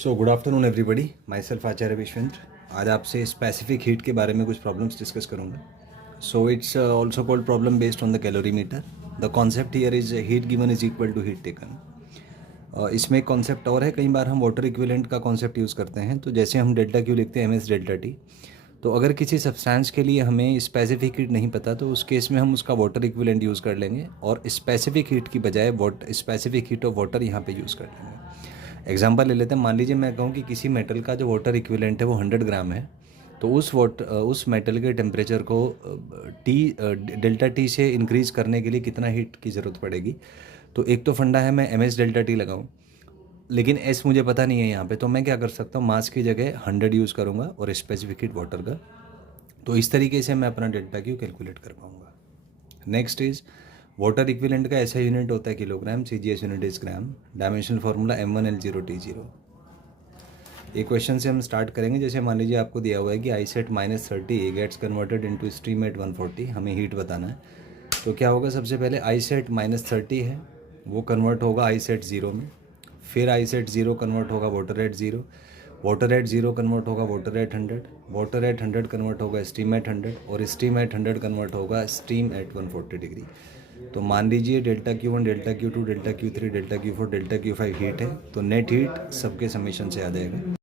सो good afternoon everybody, myself Acharya Vishwendra. आज आपसे specific heat के बारे में कुछ प्रॉब्लम्स डिस्कस करूँगा। So it's also called problem based on the calorimeter. The concept here is heat given is equal to heat taken. इसमें एक concept और है, कई बार हम वाटर इक्विवेलेंट का कॉन्सेप्ट यूज़ करते हैं। तो जैसे हम डेल्टा क्यू लिखते हैं एम एस डेल्टा टी, तो अगर किसी सब्सटेंस के लिए हमें स्पेसिफिक हीट नहीं पता तो उस केस में हम उसका वाटर इक्विवेलेंट यूज़ कर लेंगे और स्पेसिफिक हीट की बजाय स्पेसिफिक हीट ऑफ वाटर यहाँ पे यूज़ कर लेंगे। एग्जांपल ले लेते हैं। मान लीजिए मैं कहूँ कि किसी मेटल का जो वाटर इक्विवेलेंट है वो 100 ग्राम है, तो उस मेटल के टेम्परेचर को डेल्टा टी से इंक्रीज़ करने के लिए कितना हीट की ज़रूरत पड़ेगी। तो एक तो फंडा है मैं एम एस डेल्टा टी लगाऊँ, लेकिन एस मुझे पता नहीं है यहाँ पे, तो मैं क्या कर सकता हूँ, मास की जगह 100 यूज़ करूँगा और स्पेसिफिक हीट वाटर का। तो इस तरीके से मैं अपना डेल्टा क्यू कैलकुलेट कर पाऊँगा। नेक्स्ट इज़ वाटर इक्विवेलेंट का ऐसा यूनिट होता है kilogram, CGS unit is gram, dimensional formula M1L0T0। एक क्वेश्चन से हम स्टार्ट करेंगे। जैसे मान लीजिए आपको दिया हुआ है कि ice at -30 gets converted into steam at 140, हमें हीट बताना है। तो क्या होगा, सबसे पहले आई सेट -30 है, वो कन्वर्ट होगा आई सेट 0 में, फिर आई सेट 0 कन्वर्ट होगा water at 0, water at 0 convert होगा water at 100, water at 100 convert होगा स्टीम एट 100 और स्टीम एट 100 कन्वर्ट होगा स्टीम एट 140 डिग्री। तो मान लीजिए delta Q1, delta Q2, delta Q3, delta Q4, delta Q5 heat है, तो नेट हीट सबके समेशन से आ जाएगा।